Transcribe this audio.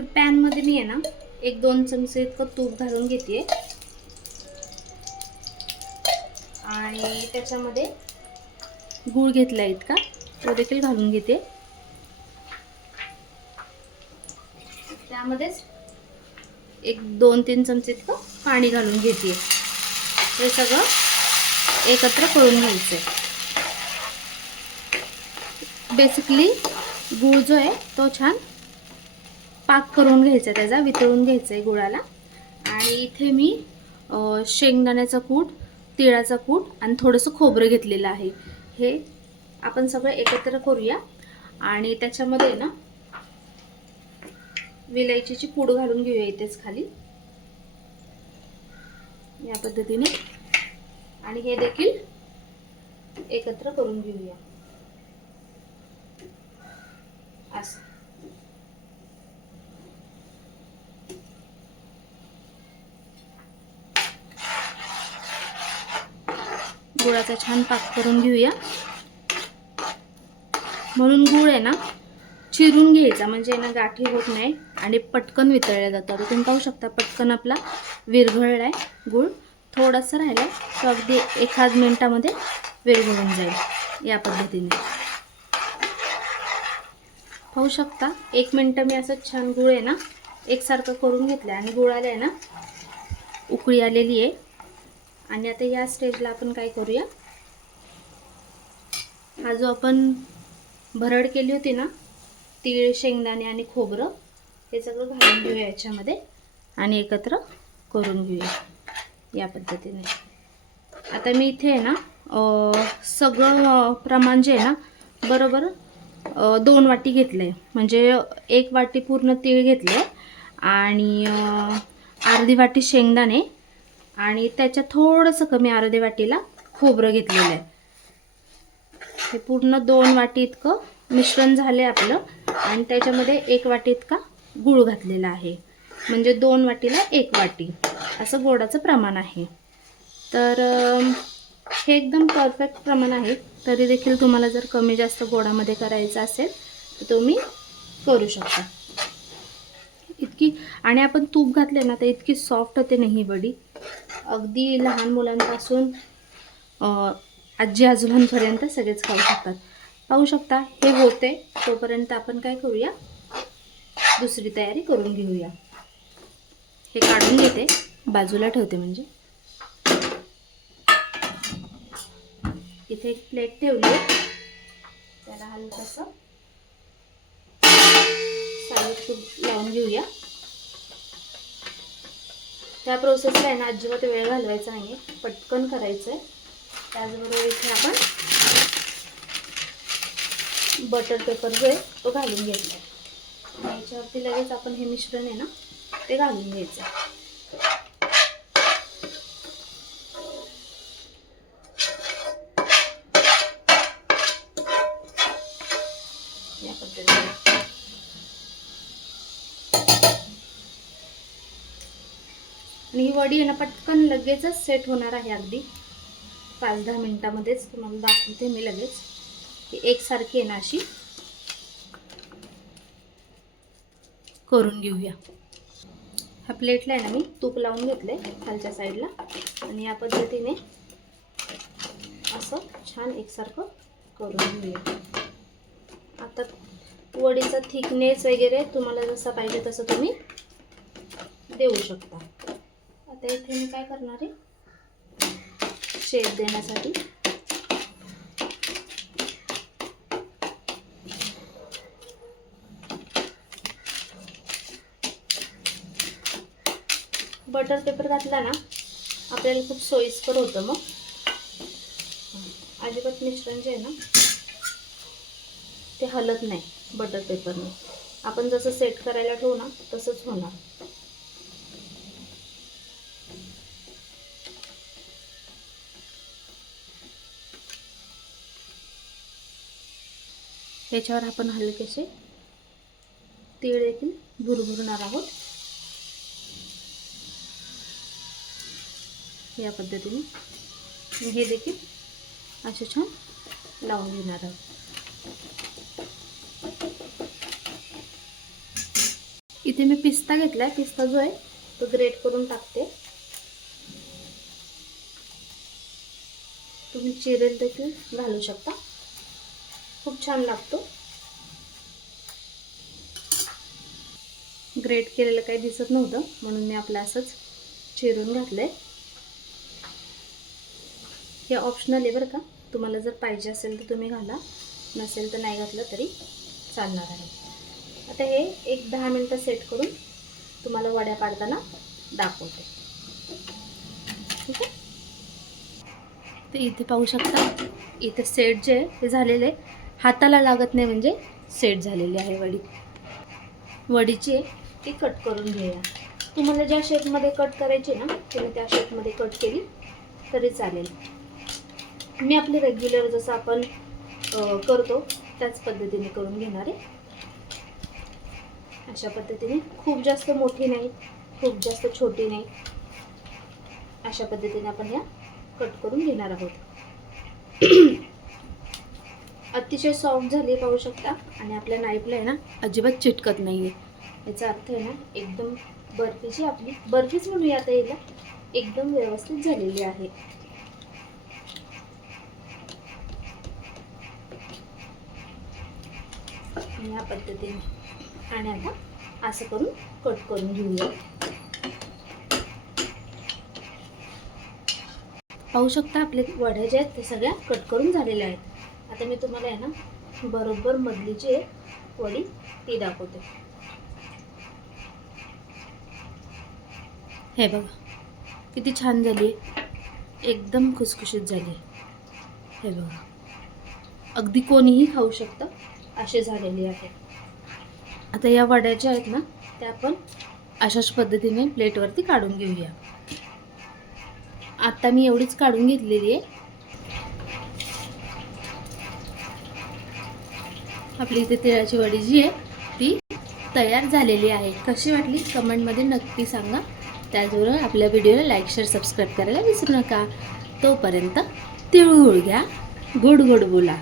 तर पॅन मध्ये मी आहे ना 1-2 चमचे इतकं तूप घालून घेते आणि त्याच्यामध्ये गूळ घेतला इतका तो देखील घालून घेते। त्यामध्येच 1-2-3 चमचे इतकं पाणी घालून घेते। हे सगळं एकत्र करून घ्यायचं आहे। बेसिकली गूळ जो आहे तो छान पाक करून घ्यायचा, त्याचा वितळून घ्यायचा आहे गुळाला। आणि इथे मी शेंगदाण्याचा कूट, तिळाचा कूट आणि थोडंसं खोबरं घेतलेलं आहे। हे आपण सगळं एकत्र करूया आणि त्याच्यामध्ये ना विलायचीची पूड घालून घेऊया इथेच खाली या पद्धतीने आणि हे देखील एकत्र करून घेऊया असं। गुळाचा छान पाक करून घेऊया। म्हणून गुळ आहे ना चिरून घ्यायचा, म्हणजे ना गाठी होत नाही आणि पटकन वितळला जातो। आता तुम्ही पाहू शकता पटकन आपला विरघळलाय गुळ। थोडासा राहिलाय तो अगदी 1 मिनिटामध्ये विरघळून जाईल या पद्धतीने। पाहू शकता 1 मिनिट मी असं छान गुळ आहे ना एकसारखं करून घेतलं आणि गुळाला आहे ना उकळी आलेली आहे। आणि आता या स्टेजला आपण काय करूया, हा जो आपण भरड केली होती ना तीळ, शेंगदाणे आणि खोबरं, हे सगळं घालून घेऊया याच्यामध्ये आणि एकत्र करून घेऊया या पद्धतीने। आता मी इथे आहे ना सगळं प्रमाण जे आहे ना बरोबर 2 वाटी घेतलंय, म्हणजे 1 वाटी पूर्ण तीळ घेतले आणि अर्धी वाटी शेंगदाणे आणि त्याच्या थोडंसं कमी अर्ध्या वाटीला खोबरं घेतलेलं आहे। हे पूर्ण 2 वाटी इतकं मिश्रण झाले आपलं आणि त्याच्यामध्ये 1 वाटी इतका गूळ घातलेला आहे, म्हणजे 2 वाटीला 1 वाटी असं गोडाचं प्रमाण आहे। तर हे एकदम परफेक्ट प्रमाण आहे। तरी देखील तुम्हाला जर कमी जास्त गोडामध्ये करायचं असेल तर तुम्ही करू शकता। इतकी आणि आपण तूप घातले ना तर इतकी सॉफ्ट होते ना ही वडी, अगदी लहान मुलांपासून आजी आजोबांपर्यंत सगळेच खाऊ शकतात। पाहू शकता हे होते, तोपर्यंत आपण काय करूया दुसरी तयारी करून घेऊया। हे काढून घेते बाजूला ठेवते, म्हणजे इथे एक प्लेट ठेवली, त्याला हलकसं साईड तूप लावून घेऊया। त्या प्रोसेसला आहे ना अजिबात वेळ घालवायचा नाही, पटकन करायचं आहे। त्याचबरोबर इथे आपण बटर पेपर जो आहे तो घालून घेतला आहे। याच्यावरती लगेच आपण हे मिश्रण आहे ना ते घालून घ्यायचं या पद्धतीने। आणि ही वडी आहे ना पटकन लगेचच सेट होणार आहे, अगदी 5-10 मिनिटामध्येच तुम्हाला दाखवते मी लगेच। एकसारखी आहे ना अशी करून घेऊया। ह्या प्लेटला आहे ना मी तूप लावून घेतले खालच्या साईडला आणि या पद्धतीने असं छान एकसारखं करून घेऊया। आता वडीचा थिकनेस वगैरे तुम्हाला जसा पाहिजे तसं तुम्ही देऊ शकता। आता इथे मी काय करणार आहे, शेप देण्यासाठी बटर पेपर घातला ना आपल्याला खूप सोयीस्कर होतं। मग अजिबात मिश्रण जे आहे ना ते हलत नाही बटर पेपरने। आपण जसं सेट करायला ठेवू ना तसंच होणार। याच्यावर आपण हलकेसे तीळ देखील भुरभुरणार आहोत या पद्धतीने। हे देखील असे छान लावून घेणार आहोत। इथे मी पिस्ता घेतला आहे. पिस्ता जो आहे तो ग्रेट करून टाकते. तुम्ही चिरेल देखील घालू शकता, खूप छान लागतो. ग्रेट केलेलं काही दिसत नव्हतं म्हणून मी आपलं असंच चिरून घातलंय. हे ऑप्शनल आहे बरं का, तुम्हाला जर पाहिजे असेल तर तुम्ही घाला, नसेल तर नाही घातलं तरी चालणार आहे. आता हे एक 10 मिनटं सेट करून तुम्हाला वड्या पाडताना दाखवते. ठीक आहे. तर इथे पाहू शकता, इथे सेट जे आहे ते झालेले आहे. हाताला लागत नाही म्हणजे सेट झालेली आहे वडी. वडीची ती कट करून घेऊया. तुम्हाला ज्या शेपमध्ये कट करायची ना तुम्ही त्या शेपमध्ये कट केली तरी चालेल. मी आपले रेग्युलर जसं आपण करतो त्याच पद्धतीने करून घेणार आहे. अशा पद्धतीने, खूप जास्त मोठी नाही, खूप जास्त छोटी नाही, अशा पद्धतीने आपण या कट करून घेणार आहोत. अतिशय सॉफ्ट झाली पाहू शकता आणि आपल्या नाईफला आहे ना अजिबात चिटकत नाही आहे. याचा अर्थ आहे ना एकदम बर्फीची, आपली बर्फीच म्हणूया आता याला, एकदम व्यवस्थित झालेली आहे. या पद्धतीने आणि आता असं करून कट करून घेऊया. पाहू शकता आपले वड्या जे आहेत ते सगळ्या कट करून झालेल्या आहेत. आता मी तुम्हाला आहे ना बरोबर मधली जी वडी ती दाखवते. हे बघा किती छान झाली, एकदम खुसखुशीत झाली. हे बघा अगदी कोणीही खाऊ शकतं असे झालेली आहे. आता या वड्या ज्या आहेत ना त्या आपण अशाच पद्धतीने प्लेटवरती काढून घेऊया. आता मी एवढीच काढून घेतलेली आहे. आपली इथे तिळाची वडी जी आहे ती तयार झालेली आहे. कशी वाटली कमेंटमध्ये नक्की सांगा. त्याचबरोबर आपल्या व्हिडिओला लाईक, शेअर, सबस्क्राईब करायला विसरू नका. तोपर्यंत तिळगुळ घ्या, गोड गोड बोला.